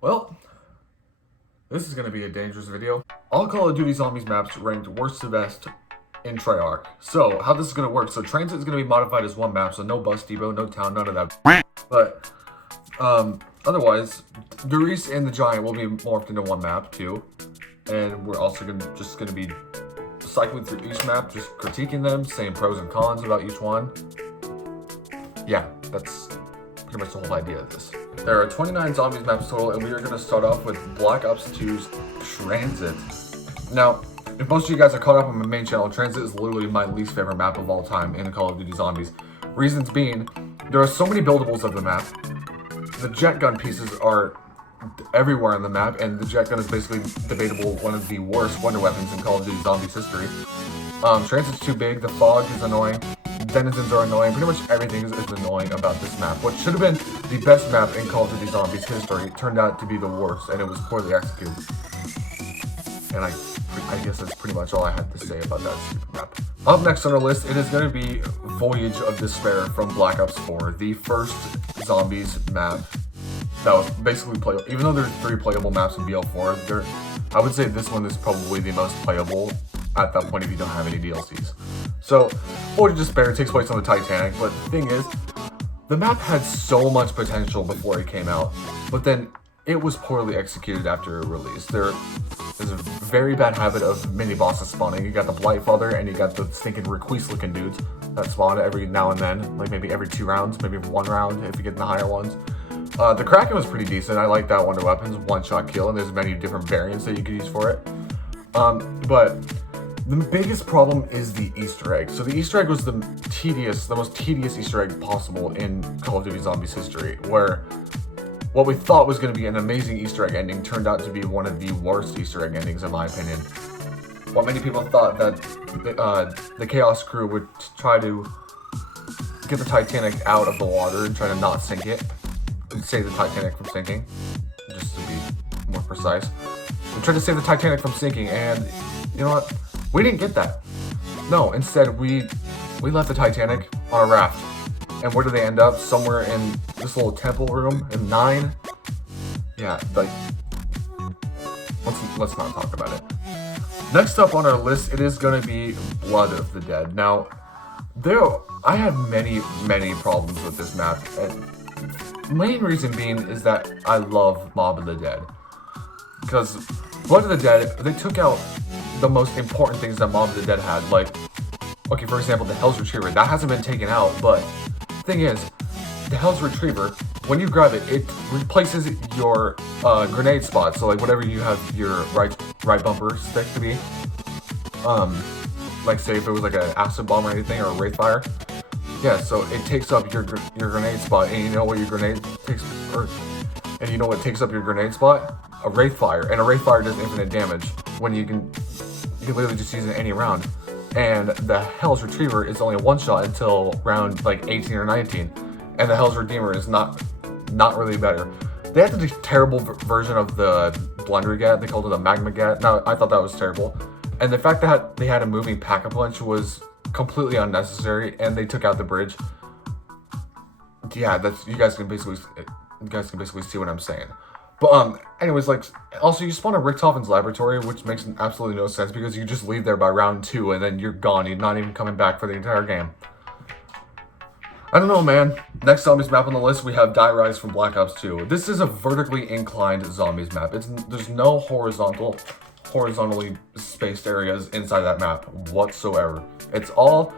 Well, this is going to be a dangerous video. All Call of Duty Zombies maps ranked worst to best in Treyarch. So, how this is going to work. So, Transit is going to be modified as one map, so no bus depot, no town, none of that. But, otherwise, Doris and the Giant will be morphed into one map, too. And we're also just going to be cycling through each map, just critiquing them, saying pros and cons about each one. Yeah, that's pretty much the whole idea of this. There are 29 Zombies maps total, and we are going to start off with Black Ops 2's Transit. Now, if most of you guys are caught up on my main channel, Transit is literally my least favorite map of all time in Call of Duty Zombies. Reasons being, there are so many buildables of the map. The jet gun pieces are everywhere on the map, and the jet gun is basically debatable one of the worst wonder weapons in Call of Duty Zombies history. Transit's too big, the fog is annoying, denizens are annoying, pretty much everything is annoying about this map. What should have been the best map in Call of Duty Zombies history turned out to be the worst, and it was poorly executed. And I guess that's pretty much all I had to say about that stupid map. Up next on our list, it is going to be Voyage of Despair from Black Ops 4, the first Zombies map that was basically playable. Even though there's 3 playable maps in BL4, I would say this one is probably the most playable at that point if you don't have any DLCs. So, Voyage of Despair takes place on the Titanic, but the thing is, the map had so much potential before it came out, but then it was poorly executed after release. There is a very bad habit of mini-bosses spawning. You got the Blightfather, and you got the stinking Requise-looking dudes that spawn every now and then, like maybe every 2 rounds, maybe 1 round if you get the higher ones. The Kraken was pretty decent. I like that wonder weapons, one-shot kill, and there's many different variants that you could use for it. But the biggest problem is the Easter egg. So the Easter egg was the most tedious Easter egg possible in Call of Duty Zombies history, where what we thought was going to be an amazing Easter egg ending turned out to be one of the worst Easter egg endings, in my opinion. What many people thought that the Chaos crew would try to get the Titanic out of the water and try to not sink it, and save the Titanic from sinking, just to be more precise. We tried to save the Titanic from sinking, and you know what? We didn't get that. No, instead we left the Titanic on a raft. And where do they end up? Somewhere in this little temple room in 9. Yeah, like, let's not talk about it. Next up on our list, it is going to be Blood of the Dead. Now, I had many problems with this map, and main reason being is that I love Mob of the Dead. Because Blood of the Dead, they took out the most important things that Mob of the Dead had. Like, okay, for example, the Hell's Retriever. That hasn't been taken out, but the thing is, the Hell's Retriever, when you grab it, it replaces your grenade spot. So like whatever you have your right bumper stick to be. Like say if it was like an acid bomb or anything, or a wraith fire. Yeah, so it takes up your grenade spot, and you know what your grenade takes, and you know what takes up your grenade spot? A wraith fire, and a wraith fire does infinite damage when you can literally just use it any round. And the Hell's Retriever is only a one-shot until round like 18 or 19, and the Hell's Redeemer is not really better. They had the terrible version of the Blundergat. They called it a Magma Gat. Now I thought that was terrible, and the fact that they had a moving Pack-a-Punch was completely unnecessary, and they took out the bridge. Yeah, you guys can basically see what I'm saying. But anyways, like, also you spawn at Richtofen's laboratory, which makes absolutely no sense because you just leave there by round 2 and then you're gone. You're not even coming back for the entire game. I don't know, man. Next Zombies map on the list, we have Die Rise from Black Ops 2. This is a vertically inclined Zombies map. There's no horizontally spaced areas inside that map whatsoever. It's all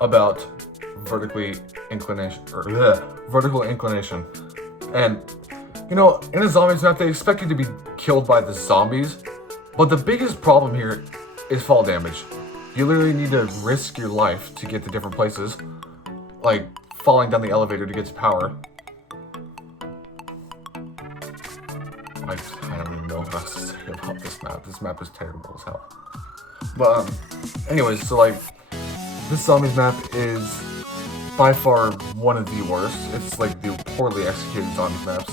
about vertical inclination. And you know, in a Zombies map, they expect you to be killed by the zombies, but the biggest problem here is fall damage. You literally need to risk your life to get to different places, like falling down the elevator to get to power. I don't even know what else to say about this map. This map is terrible as hell. But anyways, so like, this Zombies map is by far one of the worst. It's like the poorly executed Zombies maps.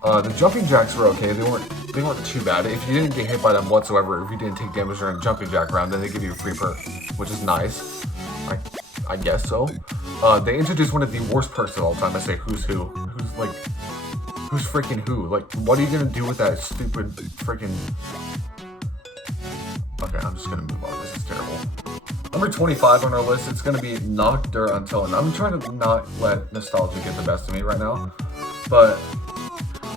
The jumping jacks were okay. They weren't too bad. If you didn't get hit by them whatsoever, if you didn't take damage during a jumping jack round, then they give you a free perk, which is nice. I guess so. They introduced one of the worst perks of all time. I say who's who. Who's like Who's freaking who? Like, what are you gonna do with that stupid freaking... Okay, I'm just gonna move on. This is terrible. Number 25 on our list, it's gonna be Nuketown. I'm trying to not let nostalgia get the best of me right now, but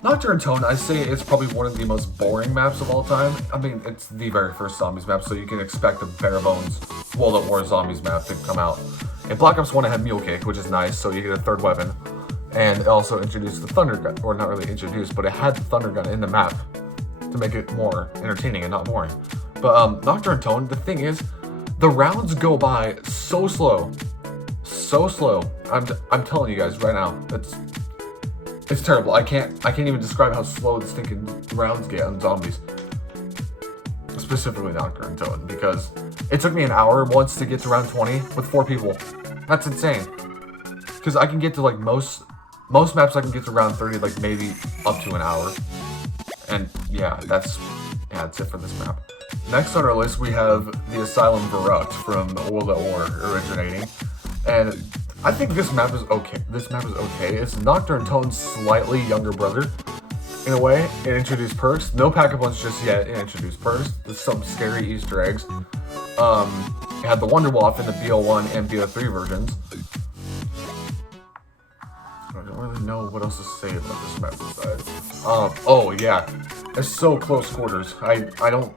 Nuketown, I say it's probably one of the most boring maps of all time. I mean, it's the very first Zombies map, so you can expect a bare bones World at War Zombies map to come out. In Black Ops 1, it had Mule Kick, which is nice, so you get a third weapon. And it also introduced the Thunder Gun, or not really introduced, but it had the Thunder Gun in the map to make it more entertaining and not boring. But Nuketown, the thing is, the rounds go by so slow. So slow. I'm telling you guys right now, it's terrible. I can't even describe how slow the stinking rounds get on zombies. Specifically Nuketown, because it took me an hour once to get to round 20 with 4 people. That's insane. Because I can get to like most maps I can get to round 30 like maybe up to an hour. And yeah, that's it for this map. Next on our list we have the Asylum Verrucht from World at War originating. And I think this map is okay. It's Nuketown's slightly younger brother. In a way, it introduced perks. No pack-a-punch just yet. It introduced perks. There's some scary Easter eggs. It had the Wonder Waff in the BO1 and BO3 versions. I don't really know what else to say about this map besides. Oh yeah, it's so close quarters. I don't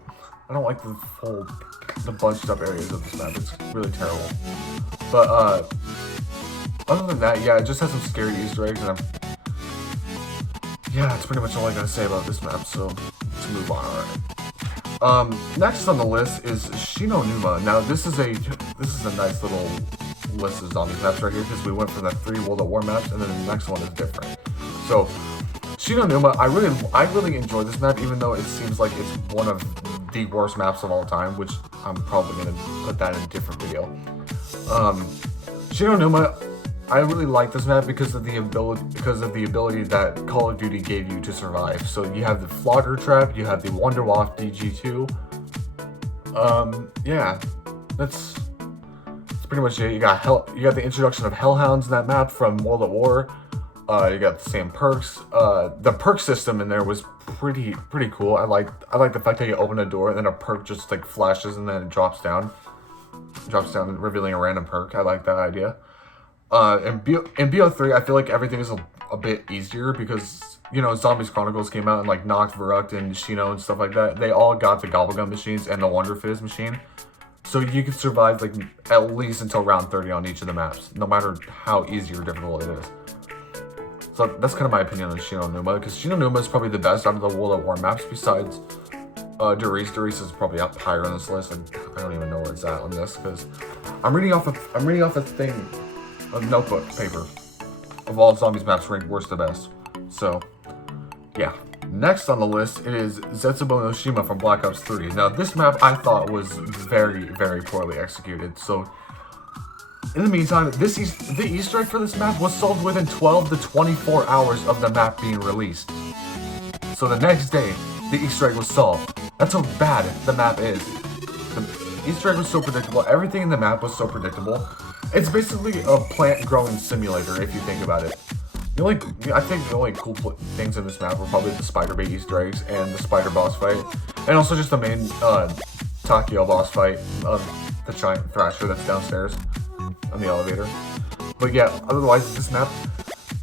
like the bunched up areas of this map. It's really terrible. But other than that, yeah, it just has some scary Easter eggs, and yeah, that's pretty much all I gotta say about this map. So let's move on. All right. Next on the list is Numa. Now this is a nice little list of zombies maps right here, because we went from the 3 World at War maps, and then the next one is different. So Numa, I really enjoy this map, even though it seems like it's one of the worst maps of all time, which I'm probably gonna put that in a different video. Numa, I really like this map because of the ability that Call of Duty gave you to survive. So you have the Flogger Trap, you have the Wonder Waff DG2. Yeah, that's pretty much it. You got the introduction of Hellhounds in that map from World at War. You got the same perks. The perk system in there was pretty cool. I like the fact that you open a door and then a perk just like flashes and then it drops down, revealing a random perk. I like that idea. In BO3, I feel like everything is a bit easier because, you know, Zombies Chronicles came out and like Nox, Verrucht, and Shino and stuff like that. They all got the Gobblegum machines and the Wonder Fizz machine. So you can survive like at least until round 30 on each of the maps, no matter how easy or difficult it is. So that's kind of my opinion on Numa, because Numa is probably the best out of the World at War maps besides Derice. Derice is probably up higher on this list. I don't even know where it's at on this, because I'm reading off a thing, a notebook paper of all Zombies maps ranked worst to best. So yeah. Next on the list, it is Zetsubou Oshima from Black Ops 3. Now this map I thought was very poorly executed. So in the meantime, the Easter egg for this map was solved within 12 to 24 hours of the map being released. So the next day, the Easter egg was solved. That's how bad the map is. The Easter egg was so predictable. Everything in the map was so predictable. It's basically a plant growing simulator if you think about it. I think the only cool things in this map were probably the spider bait Easter eggs and the spider boss fight, and also just the main Takio boss fight of the giant thrasher that's downstairs on the elevator. But yeah, otherwise this map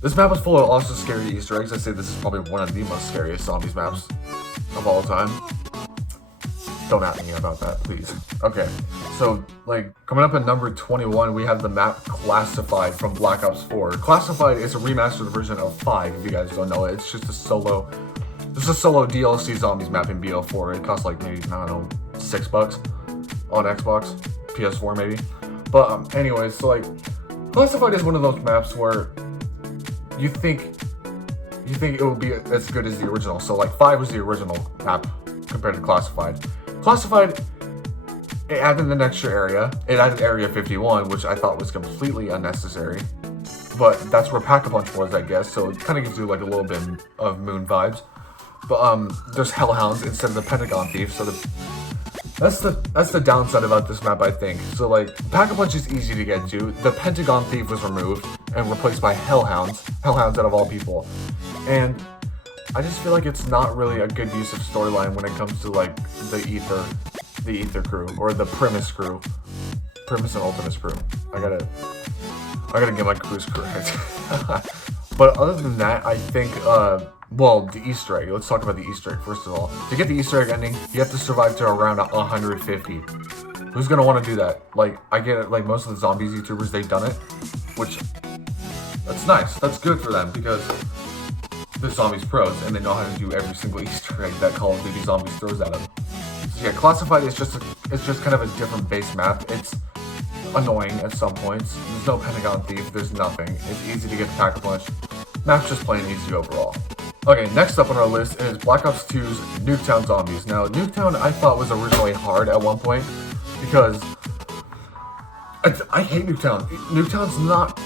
is full of also scary Easter eggs. I say this is probably one of the most scariest Zombies maps of all time. Don't at me about that, please. Okay, so like coming up at number 21, we have the map Classified from Black Ops 4. Classified is a remastered version of 5. If you guys don't know it, it's just a solo DLC Zombies map in BO4. It costs like maybe, I don't know, $6 on Xbox, PS4 maybe. But anyways, so like Classified is one of those maps where you think it will be as good as the original. So like 5 was the original map compared to Classified. Classified, it added an extra area. It added Area 51, which I thought was completely unnecessary. But that's where Pack-a-Punch was, I guess, so it kind of gives you like a little bit of Moon vibes. But there's Hellhounds instead of the Pentagon Thief, so that's the downside about this map, I think. So like, Pack-a-Punch is easy to get to. The Pentagon Thief was removed and replaced by Hellhounds out of all people. And I just feel like it's not really a good use of storyline when it comes to like the Ether crew or the Primus crew, Primus and Ultimus crew. I gotta get my crews correct. But other than that, I think well, the Easter egg. Let's talk about the Easter egg first of all. To get the Easter egg ending, you have to survive to around 150. Who's gonna want to do that? Like, I get it. Like most of the zombies YouTubers, they've done it, which that's nice. That's good for them because the zombies pros and they know how to do every single Easter egg that Call of Duty Zombies throws at them. So yeah, Classified is just kind of a different base map. It's annoying at some points. There's no Pentagon Thief. There's nothing. It's easy to get the Pack-a-Punch. Map's just plain easy overall. Okay, next up on our list is Black Ops 2's Nuketown Zombies. Now, Nuketown I thought was originally hard at one point because I hate Nuketown. Nuketown's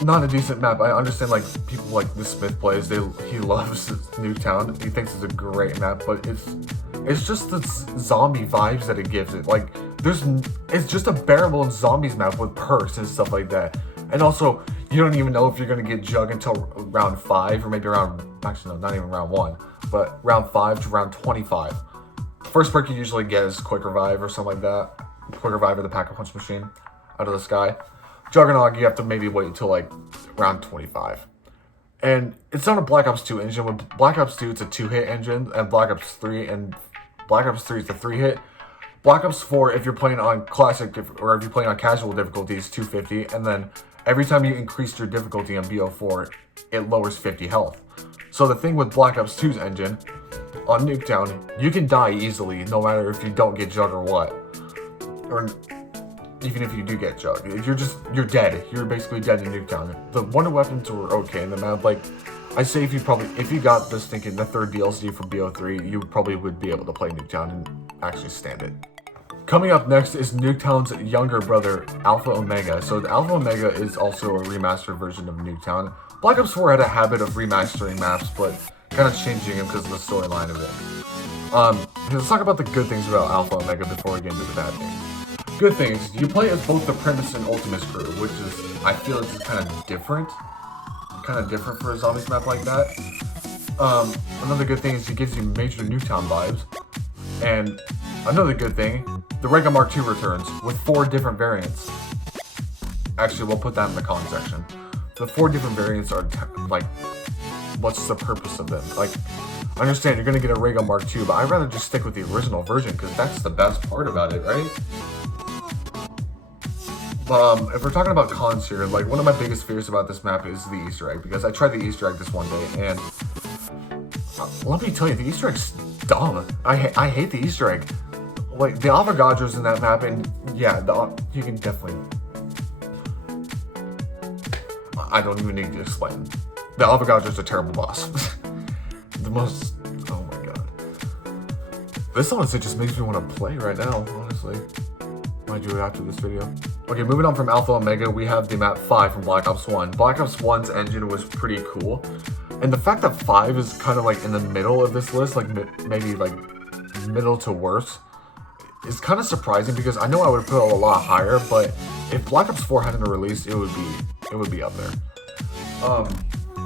not a decent map. I understand like people like the Smith plays. He loves Nuketown. He thinks it's a great map, but it's just the zombie vibes that it gives it. Like it's just a bearable zombies map with perks and stuff like that. And also, you don't even know if you're gonna get Jug until round 5 or maybe actually no, not even round 1, but round 5 to round 25. First perk you usually get is Quick Revive or something like that. Quick Revive or the Pack-a-Punch machine out of the sky. Juggernog, you have to maybe wait until like round 25. And it's not a Black Ops 2 engine. With Black Ops 2, it's a 2-hit engine, and Black Ops 3 is a 3-hit. Black Ops 4, if you're playing on classic or if you're playing on casual difficulty, is 250, and then every time you increase your difficulty on BO4, it lowers 50 health. So the thing with Black Ops 2's engine, on Nuketown, you can die easily, no matter if you don't get Jug or what. Or even if you do get Jug. You're dead. You're basically dead in Nuketown. The wonder weapons were okay in the map. Like, I say if you got this thinking the third DLC for BO3, you probably would be able to play Nuketown and actually stand it. Coming up next is Nuketown's younger brother, Alpha Omega. So the Alpha Omega is also a remastered version of Nuketown. Black Ops 4 had a habit of remastering maps, but kind of changing them because of the storyline of it. Let's talk about the good things about Alpha Omega before we get into the bad things. Good things, you play as both the Primus and Ultimus crew, which is, I feel it's kind of different. Kind of different for a zombies map like that. Another good thing is it gives you major Nuketown vibes. And another good thing, the Rega Mark II returns with 4 different variants. Actually, we'll put that in the comment section. The 4 different variants are like, what's the purpose of them? Like, I understand you're gonna get a Rega Mark II, but I'd rather just stick with the original version because that's the best part about it, right? If we're talking about cons here, like one of my biggest fears about this map is the Easter egg, because I tried the Easter egg this one day, and let me tell you, the Easter egg's dumb. I hate the Easter egg. Like, the Avogadro's in that map, and yeah, you can definitely... I don't even need to explain. The Avogadro's a terrible boss. The most... Oh my god. This honestly just makes me want to play right now, honestly. Might do it after this video. Okay, moving on from Alpha Omega, we have the map 5 from Black Ops 1. Black Ops 1's engine was pretty cool. And the fact that 5 is kind of like in the middle of this list, like maybe like middle to worse, is kind of surprising because I know I would put it a lot higher, but if Black Ops 4 hadn't released, it would be up there.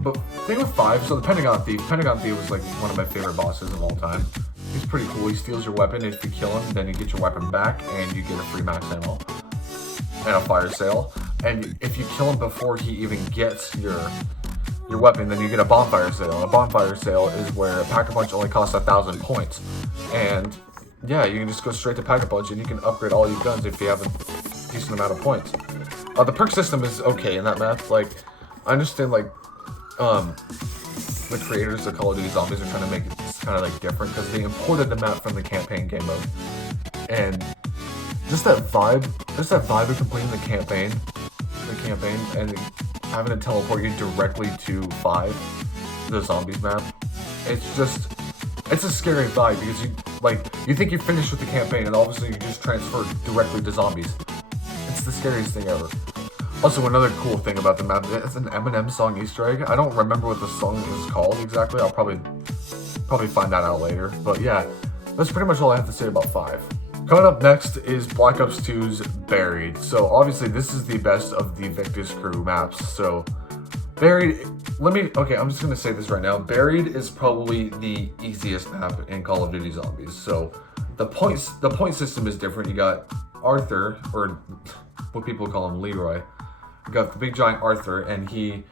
But thing with 5, so the Pentagon Thief was like one of my favorite bosses of all time. He's pretty cool. He steals your weapon. If you kill him, then you get your weapon back and you get a free max ammo and a fire sale. And if you kill him before he even gets your weapon, then you get a bonfire sale. And a bonfire sale is where a Pack-a-Punch only costs 1,000 points. And yeah, you can just go straight to Pack-a-Punch and you can upgrade all your guns if you have a decent amount of points. The perk system is okay in that map. Like, I understand like the creators of Call of Duty Zombies are trying to make it kind of like different because they imported the map from the campaign game mode, and just that vibe of completing the campaign and having it teleport you directly to 5, the zombies map. It's a scary vibe because you think you finished with the campaign and all of a sudden you just transfer directly to zombies. It's the scariest thing ever. Also, another cool thing about the map, it's an Eminem song Easter egg. I don't remember what the song is called exactly. I'll probably find that out later. But yeah, that's pretty much all I have to say about 5. Coming up next is Black Ops 2's Buried. So obviously this is the best of the Victus crew maps. So Buried, okay, I'm just gonna say this right now. Buried is probably the easiest map in Call of Duty Zombies. So the point system is different. You got Arthur, or what people call him, Leroy. You got the big giant Arthur, and he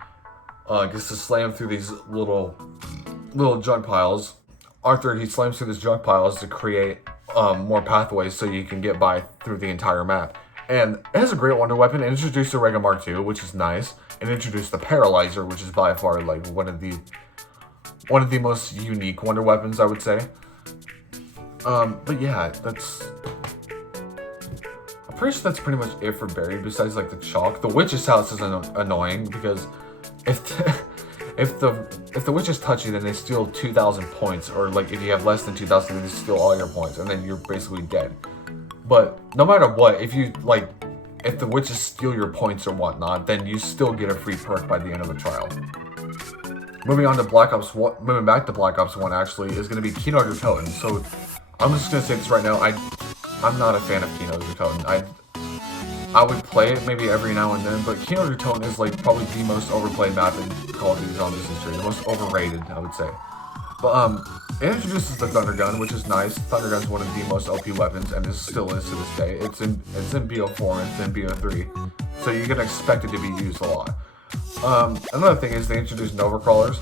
gets to slam through these little junk piles. Arthur, he slams through these junk piles to create more pathways so you can get by through the entire map. And it has a great wonder weapon. It introduced the Rega Mark II, which is nice. And introduced the Paralyzer, which is by far like one of the most unique wonder weapons, I would say. But yeah, I'm pretty sure that's pretty much it for Buried, besides like the chalk. The Witch's House is annoying because if the witches touch you, then they steal 2,000 points, or like if you have less than 2,000, they steal all your points, and then you're basically dead. But no matter what, if the witches steal your points or whatnot, then you still get a free perk by the end of the trial. Moving back to Black Ops 1 actually, is going to be Kino der Toten. So I'm just going to say this right now, I'm not a fan of Kino der Toten. I would play it maybe every now and then, but Kino der Toten is like probably the most overplayed map in Call of Duty Zombies history, the most overrated, I would say. But it introduces the Thunder Gun, which is nice. Thunder Gun is one of the most OP weapons, and it still is to this day. It's in BO4 and it's in BO3, so you're gonna expect it to be used a lot. Another thing is they introduced Nova Crawlers.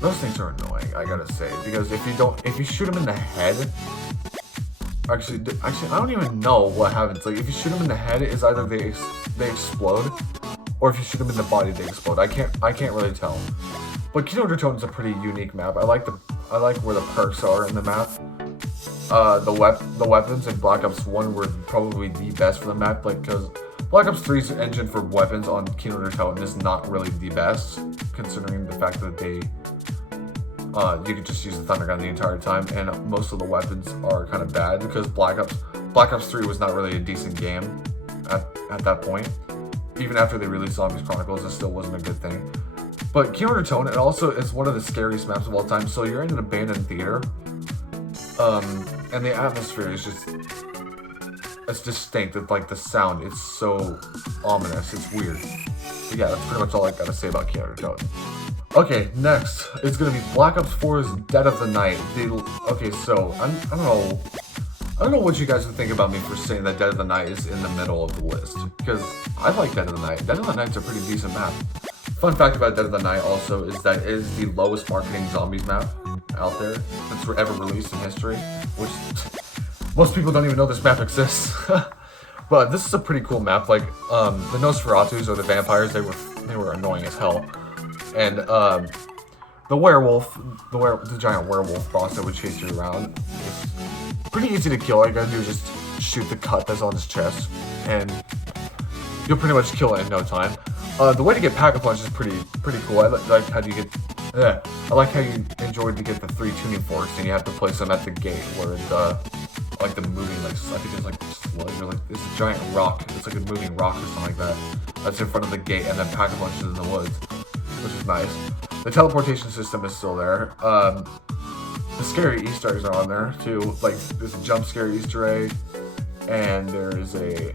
Those things are annoying, I gotta say, because if you shoot them in the head, actually, I don't even know what happens. Like, if you shoot them in the head, it's either they explode, or if you shoot them in the body, they explode. I can't really tell. But Kino der Toten is a pretty unique map. I like where the perks are in the map. The weapons in Black Ops 1 were probably the best for the map, like, because Black Ops 3's engine for weapons on Kino der Toten is not really the best, considering the fact that you could just use the Thunder Gun the entire time, and most of the weapons are kind of bad because Black Ops 3 was not really a decent game at that point. Even after they released Zombies Chronicles, it still wasn't a good thing. But Kino der Toten, it also is one of the scariest maps of all time. So you're in an abandoned theater, and the atmosphere is it's distinct. It's like the sound, it's so ominous, it's weird. But yeah, that's pretty much all I gotta say about Kino der Toten. Okay, next, it's gonna be Black Ops 4's Dead of the Night. Okay, so, I don't know what you guys would think about me for saying that Dead of the Night is in the middle of the list, because I like Dead of the Night. Dead of the Night's a pretty decent map. Fun fact about Dead of the Night also is that it is the lowest marketing zombies map out there that's ever released in history, which most people don't even know this map exists. But this is a pretty cool map. Like, the Nosferatus, or the vampires, they were annoying as hell. And the werewolf, the giant werewolf boss that would chase you around, is pretty easy to kill. All you gotta do is just shoot the cut that's on his chest, and you'll pretty much kill it in no time. The way to get Pack-a-Punch is pretty cool. I like how you get. I like how you enjoyed to get the 3 tuning forks, and you have to place them at the gate where like the moving, like, I think it's like sludge, or like it's a giant rock. It's like a moving rock or something like that. That's in front of the gate, and then Pack-a-Punch is in the woods, which is nice. The teleportation system is still there. The scary Easter eggs are on there too. Like, there's a jump scare Easter egg, and there's a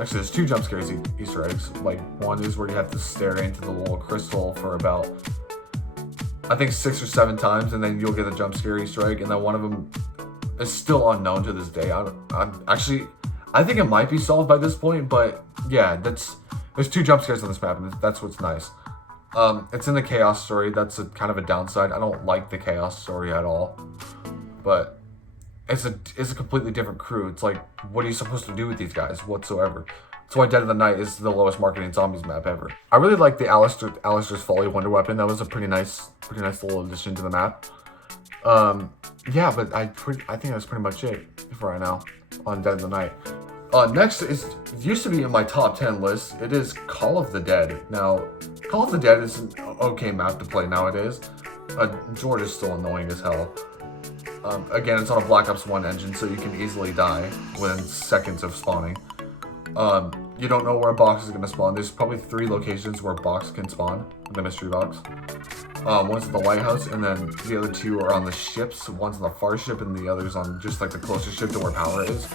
actually, there's 2 jump scares Easter eggs. Like, one is where you have to stare into the little crystal for about, I think, 6 or 7 times, and then you'll get a jump scare Easter egg. And then one of them is still unknown to this day. I think it might be solved by this point, but yeah, there's 2 jump scares on this map, and that's what's nice. It's in the Chaos story. That's kind of a downside. I don't like the Chaos story at all, but it's a completely different crew. It's like, what are you supposed to do with these guys whatsoever? That's why Dead of the Night is the lowest marketing zombies map ever. I really like the Alistair's Folly Wonder Weapon. That was a pretty nice little addition to the map. Yeah, but I think that's pretty much it for right now on Dead of the Night. Next it used to be in my top 10 list. It is Call of the Dead. Now, Call of the Dead is an okay map to play nowadays. George is still annoying as hell. Again, it's on a Black Ops 1 engine, so you can easily die within seconds of spawning. You don't know where a box is going to spawn. There's probably 3 locations where a box can spawn, the mystery box. One's at the lighthouse, and then the other 2 are on the ships. One's on the far ship, and the other's on just like the closest ship to where power is.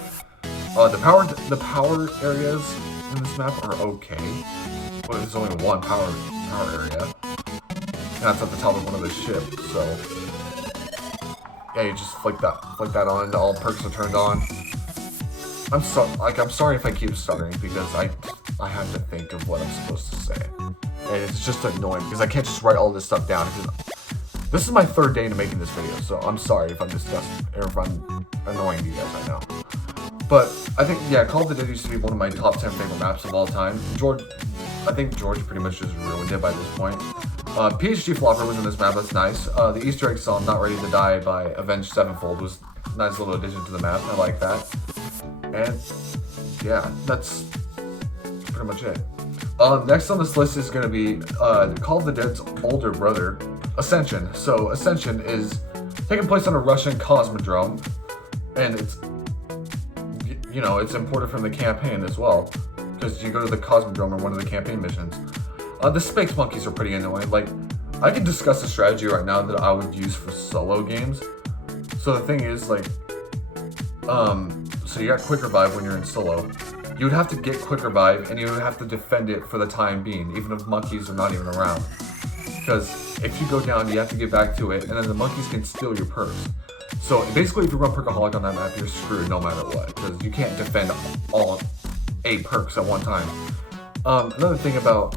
The power areas in this map are okay. Well, there's only one power area. And that's at the top of one of the ships, so yeah, you just flick that on, all perks are turned on. I'm sorry if I keep stuttering because I have to think of what I'm supposed to say. And it's just annoying because I can't just write all this stuff down because this is my third day into making this video, so I'm sorry if I'm disgusting or if I'm annoying to you guys right now. But I think, yeah, Call of the Dead used to be one of my top 10 favorite maps of all time. I think George pretty much just ruined it by this point. PhD Flopper was in this map, that's nice. The Easter egg song, Not Ready to Die by Avenged Sevenfold was a nice little addition to the map, I like that. And yeah, that's pretty much it. Next on this list is going to be Call of the Dead's older brother, Ascension. So Ascension is taking place on a Russian cosmodrome, and it's, you know, it's imported from the campaign as well, because you go to the cosmodrome in one of the campaign missions. The space monkeys are pretty annoying. Like, I can discuss a strategy right now that I would use for solo games. So the thing is, like, so you got quick revive when you're in solo. You would have to get quick revive, and you would have to defend it for the time being, even if monkeys are not even around. Because if you go down, you have to get back to it, and then the monkeys can steal your perks. So basically, if you run Perkaholic on that map, you're screwed no matter what, because you can't defend all 8 perks at one time. Another thing about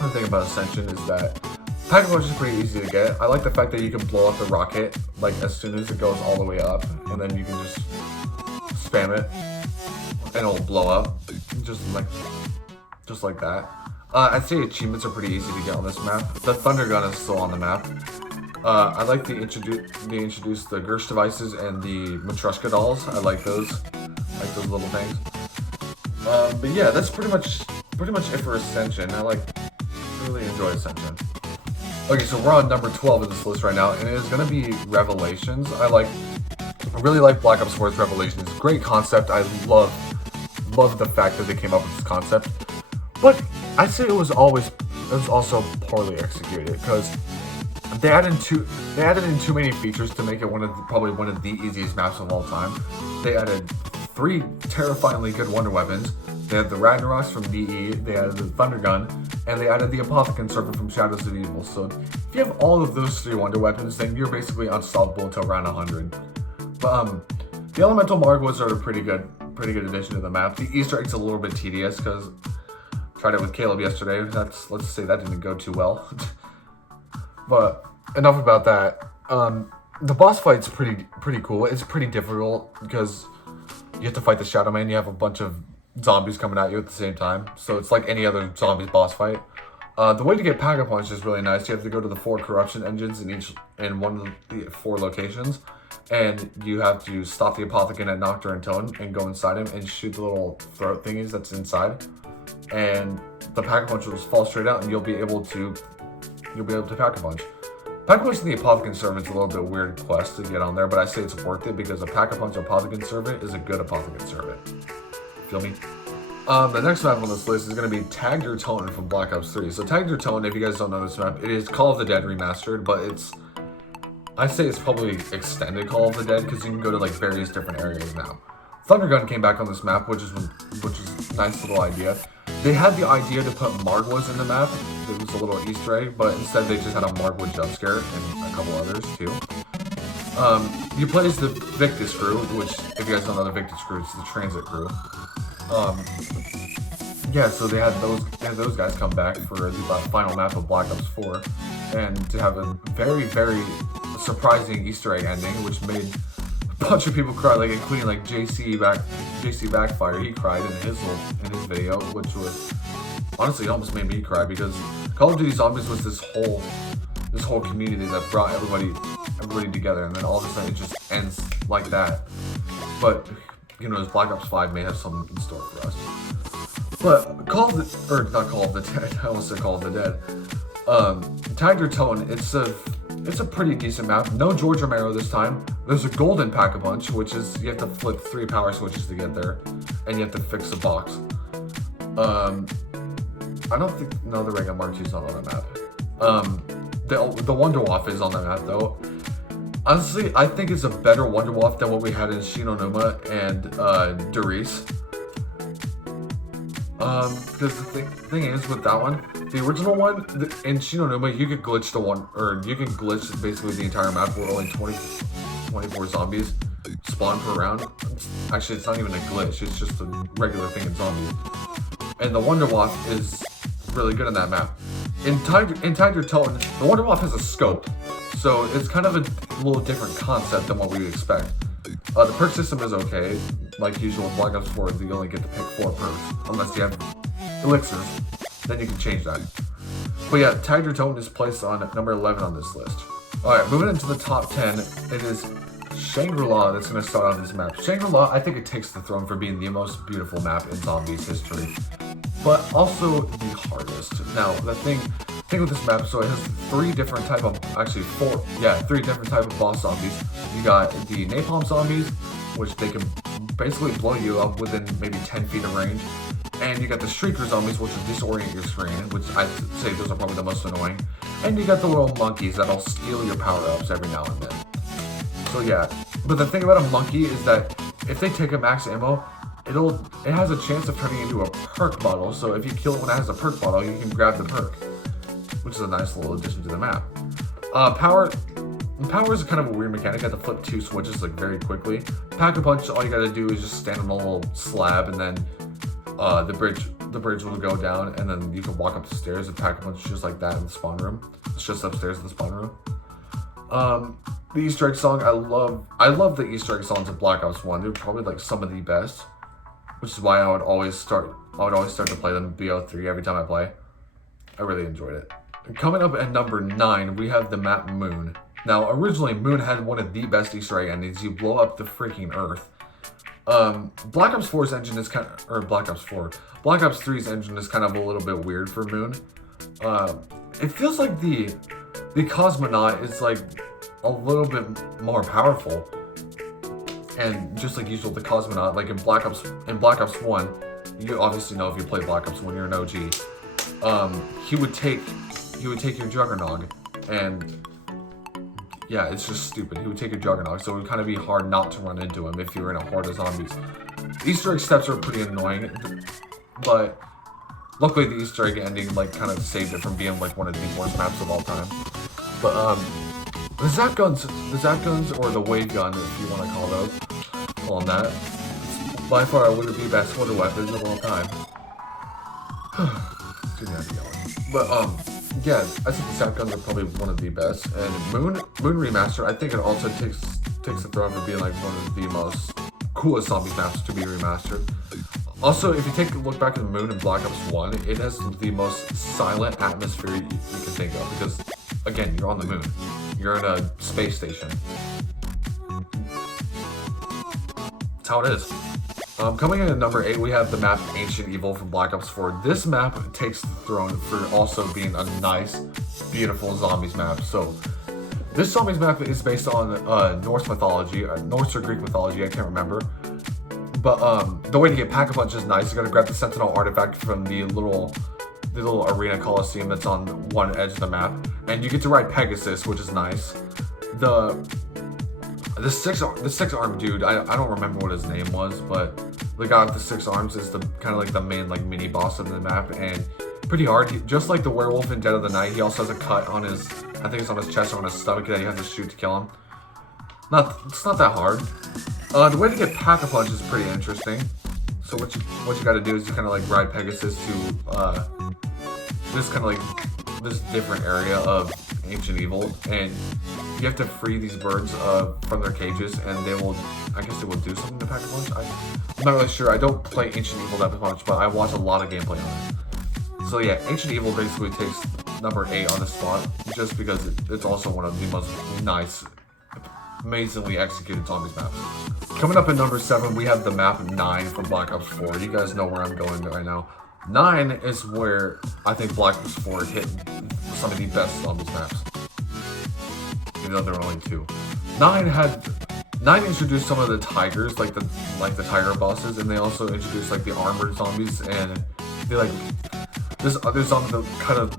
Ascension is that Pack-a-Punch is pretty easy to get. I like the fact that you can blow up the rocket like as soon as it goes all the way up, and then you can just spam it, and it'll blow up, just like that. I'd say achievements are pretty easy to get on this map. The Thunder Gun is still on the map. I like they introduced the Gersh devices and the Matryoshka dolls. I like those little things. But yeah, that's pretty much it for Ascension. I really enjoy Ascension. Okay, so we're on number 12 in this list right now, and it is going to be Revelations. I really like Black Ops 4's Revelations. Great concept. I love the fact that they came up with this concept. But I'd say it was also poorly executed because they added in too many features to make it probably one of the easiest maps of all time. They added 3 terrifyingly good wonder weapons. They had the Ragnaroks from DE, they added the Thunder Gun, and they added the Apothicon Serpent from Shadows of Evil. So if you have all of those 3 wonder weapons, then you're basically unstoppable until round 100. But the Elemental Margwas are a pretty good addition to the map. The Easter egg's a little bit tedious because tried it with Caleb yesterday. Let's say that didn't go too well. But enough about that. The boss fight's pretty cool. It's pretty difficult because you have to fight the Shadow Man. You have a bunch of zombies coming at you at the same time. So it's like any other zombies boss fight. The way to get Pack-a-Punch is really nice. You have to go to the 4 corruption engines in one of the 4 locations. And you have to stop the Apothicon at Nocturne and Tone and go inside him and shoot the little throat thingies that's inside. And the Pack-a-Punch will just fall straight out and you'll be able to Pack-a-Punch. Pack-a-Punch in the Apothicon Servant is a little bit weird quest to get on there, but I say it's worth it because a Pack-a-Punch Apothicon Servant is a good Apothicon Servant. Feel me? The next map on this list is going to be Tag Your Tone from Black Ops 3. So Tag Your Tone, if you guys don't know this map, it is Call of the Dead remastered, but I'd say it's probably extended Call of the Dead because you can go to like various different areas now. Thunder Gun came back on this map, which is a nice little idea. They had the idea to put Margwas in the map. It was a little Easter egg, but instead they just had a Margwa jump scare and a couple others too. You play as the Victus crew, which if you guys don't know the Victus crew, it's the transit crew. Yeah, so they had those guys come back for the final map of Black Ops 4, and to have a very, very surprising Easter egg ending, which made a bunch of people cry, like including like JC Backfire. He cried in his video, which was honestly it almost made me cry because Call of Duty Zombies was this whole community that brought everybody together, and then all of a sudden it just ends like that. But you know, Black Ops 5 may have something in store for us. But not Call of the Dead. I almost said Call of the Dead. Tag Your Tone. It's a pretty decent map. No George Romero this time. There's a golden Pack-a-Punch, which is you have to flip 3 power switches to get there, and you have to fix a box. I don't think the Rega Mark II's not on the map. The Wonder Waff is on the map though. Honestly, I think it's a better Wonder Waff than what we had in Shino Numa and Darius. Because the thing is with that one, the original one, in Numa, you could glitch the one, or you can glitch basically the entire map where only 24 zombies spawn per round. Actually, it's not even a glitch, it's just a regular thing in zombies. And the Wonder Wasp is really good in that map. In Tiger Tone, the Wonder Wasp has a scope, so it's kind of a little different concept than what we would expect. The perk system is okay. Like usual with Black Ops 4, you only get to pick 4 perks, unless you have elixirs, then you can change that. But yeah, Tiger Tone is placed on number 11 on this list. Alright, moving into the top 10, it is Shangri-La that's going to start off this map. Shangri-La, I think it takes the throne for being the most beautiful map in Zombies history, but also the hardest. Now, the thing with this map, so it has three different type of boss zombies. You got the napalm zombies, which they can basically blow you up within maybe 10 feet of range. And you got the Shrieker zombies, which will disorient your screen, which I'd say those are probably the most annoying. And you got the little monkeys that'll steal your power-ups every now and then. So yeah, but the thing about a monkey is that if they take a max ammo, it has a chance of turning into a perk bottle. So if you kill it when it has a perk bottle, you can grab the perk, which is a nice little addition to the map. Power is kind of a weird mechanic. You have to flip 2 switches like very quickly. Pack-a-punch, all you gotta do is just stand on a little slab, and then the bridge will go down, and then you can walk up the stairs and pack-a-punch just like that in the spawn room. It's just upstairs in the spawn room. The Easter egg song, I love the Easter egg songs of Black Ops 1. They're probably like some of the best, which is why I would always start to play them in BO3 every time I play. I really enjoyed it. And coming up at number 9, we have the map Moon. Now, originally, Moon had one of the best Easter egg endings. You blow up the freaking Earth. Black Ops 4's engine is Black Ops 3's engine is kind of a little bit weird for Moon. It feels like the Cosmonaut is like a little bit more powerful. And just like usual, the Cosmonaut, like in Black Ops 1, you obviously know if you play Black Ops 1, you're an OG. He would take your Juggernog, and yeah, it's just stupid. He would take your Juggernog, so it would kind of be hard not to run into him if you were in a horde of zombies. Easter egg steps are pretty annoying, but luckily the Easter egg ending like kind of saved it from being like one of the worst maps of all time. But the Zap guns, or the wave gun, if you want to call them that, it's by far one of the best water weapons of all time. But yeah, I think the Zap guns are probably one of the best. And Moon Remaster, I think it also takes the throne for being like one of the most coolest zombies maps to be remastered. Also, if you take a look back at the Moon in Black Ops 1, it has the most silent atmosphere you can think of, because again, you're on the moon. You're in a space station. That's how it is. Coming in at number 8, we have the map Ancient Evil from Black Ops 4. This map takes the throne for also being a nice, beautiful zombies map. So, this zombies map is based on Norse mythology, Norse or Greek mythology, I can't remember. But the way to get Pack-a-Punch is nice. You gotta grab the Sentinel artifact from the little arena coliseum that's on one edge of the map, and you get to ride Pegasus, which is nice. The six arm dude, I don't remember what his name was, but the guy with the 6 arms is the kind of like the main like mini boss of the map, and pretty hard. Just like the werewolf in Dead of the Night, he also has a cut on his, I think it's on his chest or on his stomach that you have to shoot to kill him. It's not that hard. The way to get Pack-a-Punch is pretty interesting. So what you got to do is you kind of like ride Pegasus to this kind of like this different area of Ancient Evil, and you have to free these birds from their cages, and I guess they will do something to Pack-a-Punch. I'm not really sure. I don't play Ancient Evil that much, but I watch a lot of gameplay on it. So yeah, Ancient Evil basically takes number 8 on the spot, just because it's also one of the most nice, amazingly executed zombies maps. Coming up at number 7, we have the map 9 from Black Ops 4. You guys know where I'm going right now. 9 is where I think Black Ops 4 hit some of the best zombies maps, even though there are only 2. 9 introduced some of the tigers, like the tiger bosses, and they also introduced like the armored zombies, and they like this other zombie that kind of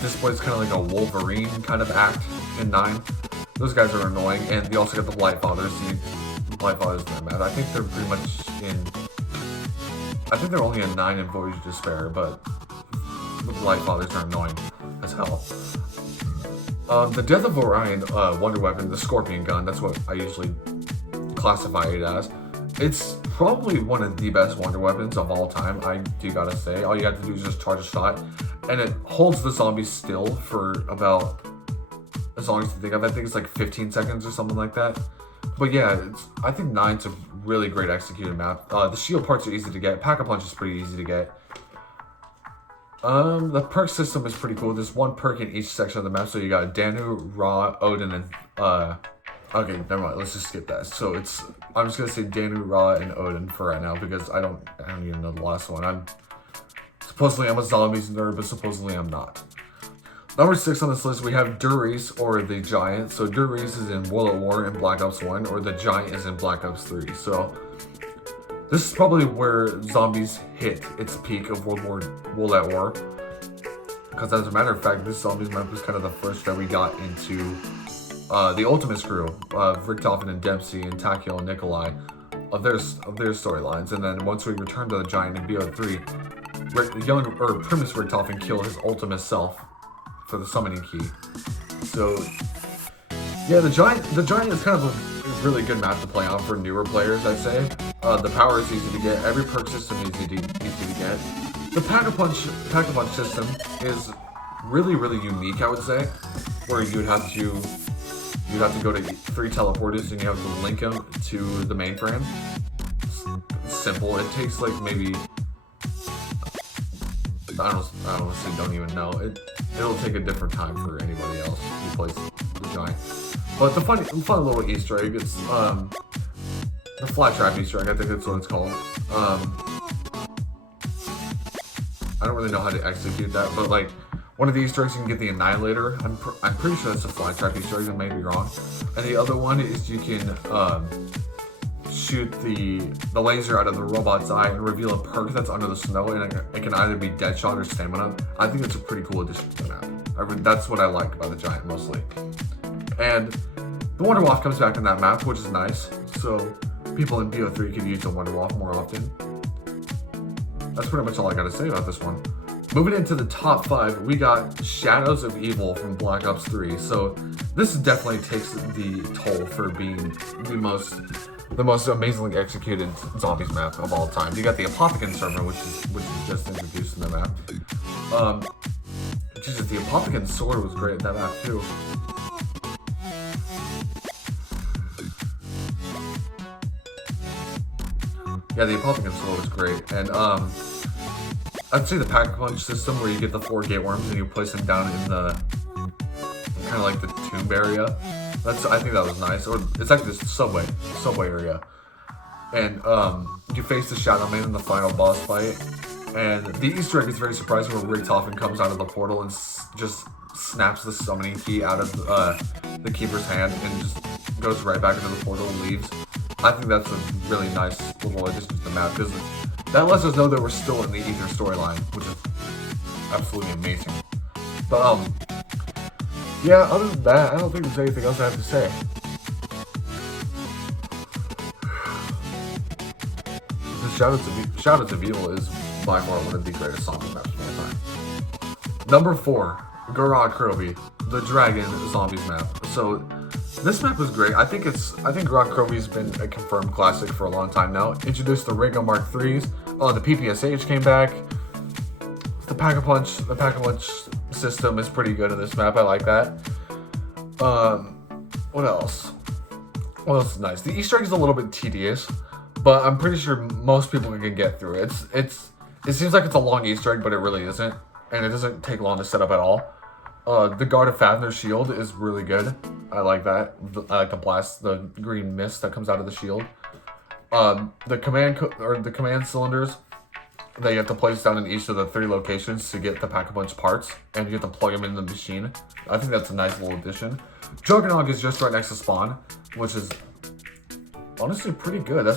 displays kind of like a Wolverine kind of act in 9. Those guys are annoying, and they also got the Blight Fathers. The Blight Fathers in that map. I think they're pretty much in. I think they're only a 9 in Voyage of Despair, but the Light Fathers are annoying as hell. The Death of Orion wonder weapon, the Scorpion gun, that's what I usually classify it as. It's probably one of the best wonder weapons of all time, I do gotta say. All you have to do is just charge a shot, and it holds the zombies still for about as long as you think of. I think it's like 15 seconds or something like that. But yeah, I think 9's a really great executed map. The shield parts are easy to get. Pack-a-Punch is pretty easy to get. The perk system is pretty cool. There's one perk in each section of the map. So you got Danu, Ra, Odin, and okay, never mind. Let's just skip that. So I'm just gonna say Danu, Ra, and Odin for right now because I don't even know the last one. Supposedly I'm a zombies nerd, but supposedly I'm not. Number 6 on this list, we have Duries, or the Giant. So Duries is in World at War and Black Ops 1, or the Giant is in Black Ops 3. So this is probably where zombies hit its peak of World at War. Because as a matter of fact, this zombies map was kind of the first that we got into the Ultimate crew, Richtofen and Dempsey and Takiel and Nikolai, of their storylines. And then once we returned to the Giant in BO3, Primus Richtofen killed his ultimate self for the summoning key. So yeah, the Giant is kind of a really good map to play on for newer players, I'd say. The power is easy to get. Every perk system is easy to get. The Pack-a-Punch system is really unique, I would say, where you'd have to go to 3 teleporters and you have to link them to the mainframe. It's simple. It takes like maybe don't even know. It'll take a different time for anybody else who plays the Giant. But the fun little Easter egg is the flat trap Easter egg. I think that's what it's called. I don't really know how to execute that, but like one of the Easter eggs you can get the Annihilator. I'm pretty sure that's a flat trap Easter egg. I may be wrong. And the other one is you can shoot the laser out of the robot's eye and reveal a perk that's under the snow, and it can either be Deadshot or Stamina. I think it's a pretty cool addition to the map. That's what I like about the Giant mostly. And the Wonder Waff comes back in that map, which is nice. So people in BO3 can use the Wonder Waff more often. That's pretty much all I gotta say about this one. Moving into the top 5, we got Shadows of Evil from Black Ops 3. So this definitely takes the toll for being the most amazingly executed zombies map of all time. You got the Apothicon server, which is just introduced in the map. Jesus, the Apothicon sword was great in that map too. Yeah, the Apothicon sword was great, and I'd say the Pack-a-Punch system where you get the 4 gate worms and you place them down in the kind of like the tomb area. I think that was nice. Or it's like this subway area. And you face the Shadow Man in the final boss fight. And the Easter egg is very surprising where Richtofen comes out of the portal and just snaps the summoning key out of the Keeper's hand and just goes right back into the portal and leaves. I think that's a really nice little addition to the map because that lets us know that we're still in the Ether storyline, which is absolutely amazing. But yeah, other than that, I don't think there's anything else I have to say. The Shadows of Evil is by far one of the greatest zombie maps of all time. Number 4, Garage Kirby, the Dragon Zombies map. So this map is great. I think Garage Kirby's been a confirmed classic for a long time now. Introduced the Ringo Mark IIIs. The PPSH came back. The Pack-a-Punch system is pretty good in this map. I like that. What else? What else is nice? The Easter egg is a little bit tedious, but I'm pretty sure most people can get through it. It seems like it's a long Easter egg, but it really isn't, and it doesn't take long to set up at all. The Guard of Fafnir's shield is really good. I like that. I like the blast, the green mist that comes out of the shield. The command cylinders that you have to place down in each of the 3 locations to get the Pack-a-Punch parts, and you have to plug them in the machine. I think that's a nice little addition. Juggernog is just right next to Spawn, which is honestly pretty good. I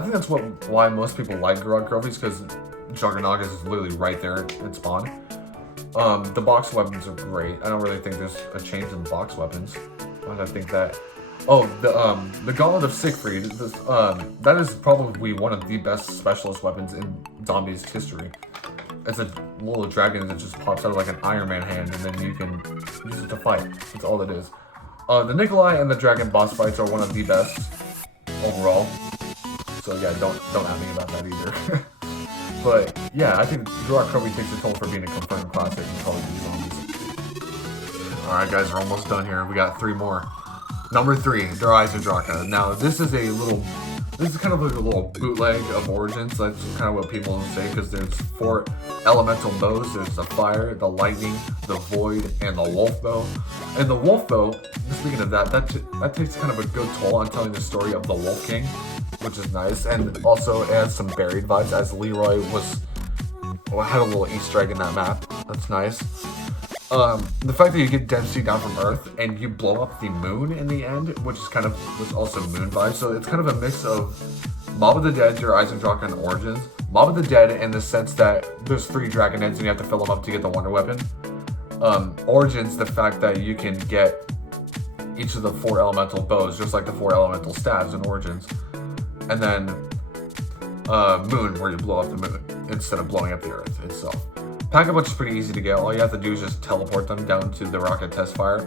think that's why most people like Garage Trophies, because Juggernog is literally right there in Spawn. The box weapons are great. I don't really think there's a change in the box weapons. I think that Oh, the Gauntlet of Siegfried. This, that is probably one of the best specialist weapons in zombies history. It's a little dragon that just pops out of like an Iron Man hand, and then you can use it to fight. That's all it is. The Nikolai and the dragon boss fights are one of the best overall. So yeah, don't at me about that either. But yeah, I think Treyarch Kirby takes a toll for being a confirmed classic in Call of Duty Zombies. Alright guys, we're almost done here. We got 3 more. Number 3, Der Eisendrache. Now this is kind of like a little bootleg of Origins. That's kind of what people say, because there's 4 elemental bows. There's the fire, the lightning, the void, and the wolf bow. And the wolf bow, speaking of that takes kind of a good toll on telling the story of the Wolf King, which is nice. And also it has some buried vibes, as Leroy had a little Easter egg in that map. That's nice. The fact that you get Dempsey down from Earth and you blow up the moon in the end, which is kind of was also moon vibes. So it's kind of a mix of Mob of the Dead, Der Eisendrache, and Origins. Mob of the Dead in the sense that there's 3 dragon heads and you have to fill them up to get the wonder weapon. Origins, the fact that you can get each of the 4 elemental bows, just like the 4 elemental staves in Origins. And then Moon, where you blow up the moon instead of blowing up the Earth itself. Pack-a-Punch is pretty easy to get. All you have to do is just teleport them down to the rocket test fire.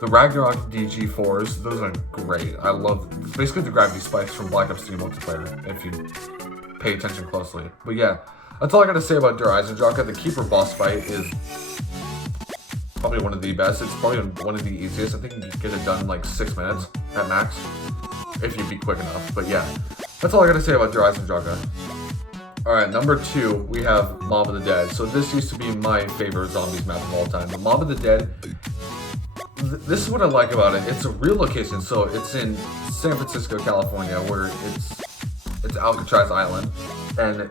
The Ragnarok DG4s, those are great. I love basically the gravity spikes from Black Ops 3 multiplayer, if you pay attention closely. But yeah, that's all I gotta say about Der Eisendrache. The Keeper boss fight is probably one of the best. It's probably one of the easiest. I think you can get it done in like 6 minutes at max, if you be quick enough. But yeah, that's all I gotta say about Der Eisendrache. Alright, number 2, we have Mob of the Dead. So this used to be my favorite zombies map of all time. The Mob of the Dead, this is what I like about it. It's a real location. So it's in San Francisco, California, where it's Alcatraz Island. And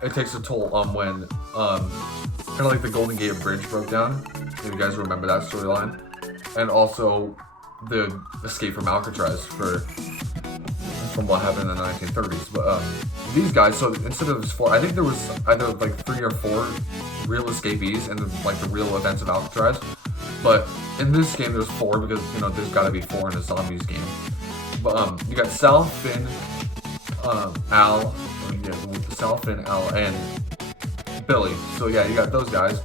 it takes a toll on when, kind of like the Golden Gate Bridge broke down. If you guys remember that storyline. And also the escape from Alcatraz from what happened in the 1930s. But these guys, so instead of 4, I think there was either like 3 or 4 real escapees in like the real events of Alcatraz. But in this game there's 4, because you know there's gotta be 4 in a zombies game. But you got Sal, Finn, Al, and Billy. So yeah, you got those guys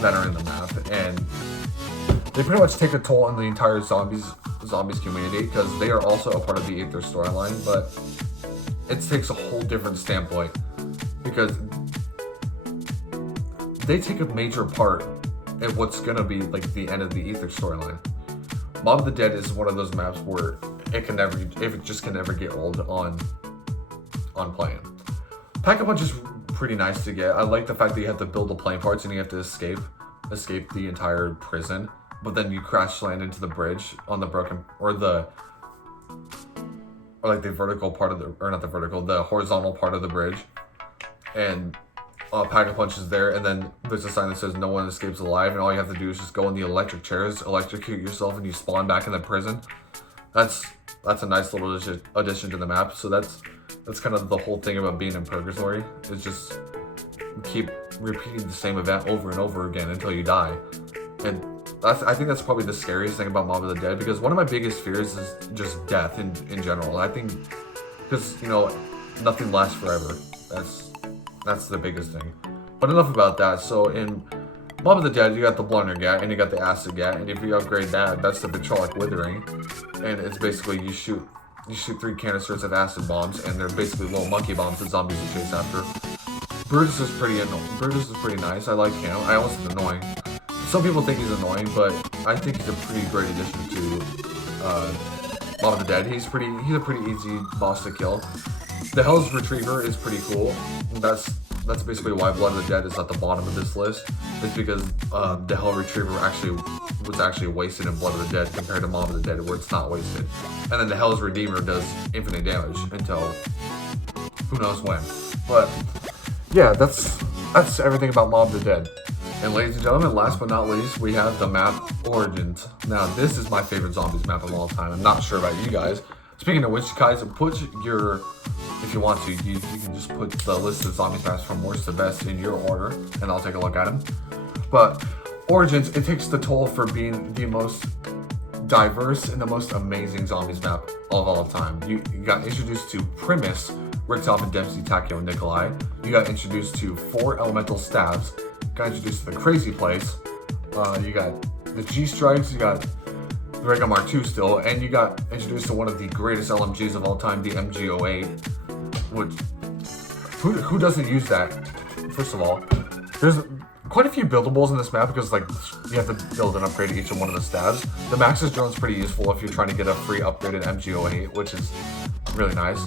that are in the map, and they pretty much take a toll on the entire zombies community, because they are also a part of the Aether storyline, but it takes a whole different standpoint, because they take a major part in what's gonna be like the end of the Aether storyline. Mob of the Dead is one of those maps where it just can never get old on playing. Pack-a-Punch is pretty nice to get. I like the fact that you have to build the plane parts and you have to escape the entire prison, but then you crash land into the bridge on the broken, or like the vertical part of the horizontal part of the bridge, and Pack-a-Punch is there, and then there's a sign that says no one escapes alive, and all you have to do is just go in the electric chairs, electrocute yourself, and you spawn back in the prison. That's a nice little addition to the map. So that's kind of the whole thing about being in Purgatory, is just keep repeating the same event over and over again until you die. And I think that's probably the scariest thing about Mob of the Dead, because one of my biggest fears is just death in general. I think because, you know, nothing lasts forever. That's the biggest thing. But enough about that. So in Mob of the Dead, you got the Blundergat and you got the Acid Gat, and if you upgrade that, that's the Vitrolic Withering, and it's basically you shoot 3 canisters of acid bombs, and they're basically little monkey bombs that zombies will chase after. Brutus is pretty nice. I like him. I almost said annoying. Some people think he's annoying, but I think he's a pretty great addition to Mob of the Dead. He's a pretty easy boss to kill. The Hell's Retriever is pretty cool. That's basically why Blood of the Dead is at the bottom of this list. It's because the Hell Retriever was actually wasted in Blood of the Dead compared to Mob of the Dead, where it's not wasted. And then the Hell's Redeemer does infinite damage until who knows when. But yeah, that's everything about Mob of the Dead. And ladies and gentlemen, last but not least, we have the map Origins. Now, this is my favorite zombies map of all time. I'm not sure about you guys. Speaking of which, guys, if you want to, you can just put the list of zombies maps from worst to best in your order, and I'll take a look at them. But Origins, it takes the toll for being the most diverse and the most amazing zombies map of all time. You got introduced to Primus, Richtofen, and Dempsey, Takeo, and Nikolai. You got introduced to 4 elemental staves. Got introduced to the Crazy Place. You got the G-Strikes. You got the Rega Mark II still, and you got introduced to one of the greatest LMGs of all time, the MG08. Which who doesn't use that? First of all, there's quite a few buildables in this map because like you have to build and upgrade each one of the stabs. The Maxis drone's pretty useful if you're trying to get a free upgraded MG08, which is really nice.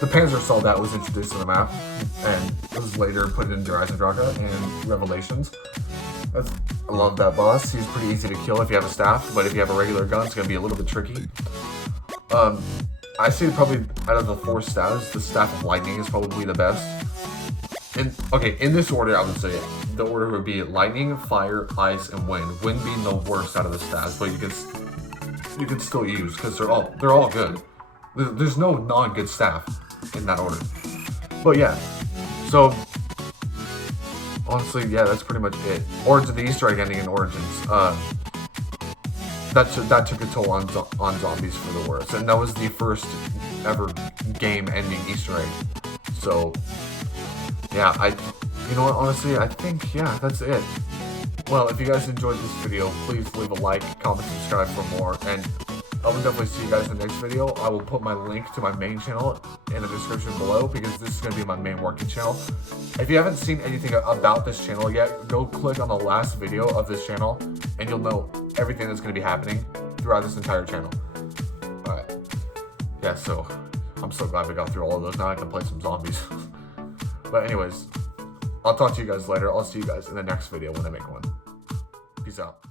The Panzer Soldat was introduced to the map and was later put into Eisendrache and Revelations. I love that boss. He's pretty easy to kill if you have a staff, but if you have a regular gun, it's going to be a little bit tricky. I say probably out of the 4 staves, the Staff of Lightning is probably the best. In this order, I would say the order would be Lightning, Fire, Ice, and Wind. Wind being the worst out of the staves, but you can still use because they're all good. There's no non-good staff in that order. But yeah, so honestly, yeah, that's pretty much it. Origins, the Easter egg ending in Origins, that took a toll on zombies for the worst, and that was the first ever game-ending Easter egg. So yeah, you know what, honestly, I think, yeah, that's it. Well, if you guys enjoyed this video, please leave a like, comment, subscribe for more, and I will definitely see you guys in the next video. I will put my link to my main channel in the description below because this is going to be my main working channel. If you haven't seen anything about this channel yet, go click on the last video of this channel and you'll know everything that's going to be happening throughout this entire channel. Alright. Yeah, so I'm so glad we got through all of those. Now I can play some zombies. But anyways, I'll talk to you guys later. I'll see you guys in the next video when I make one. Peace out.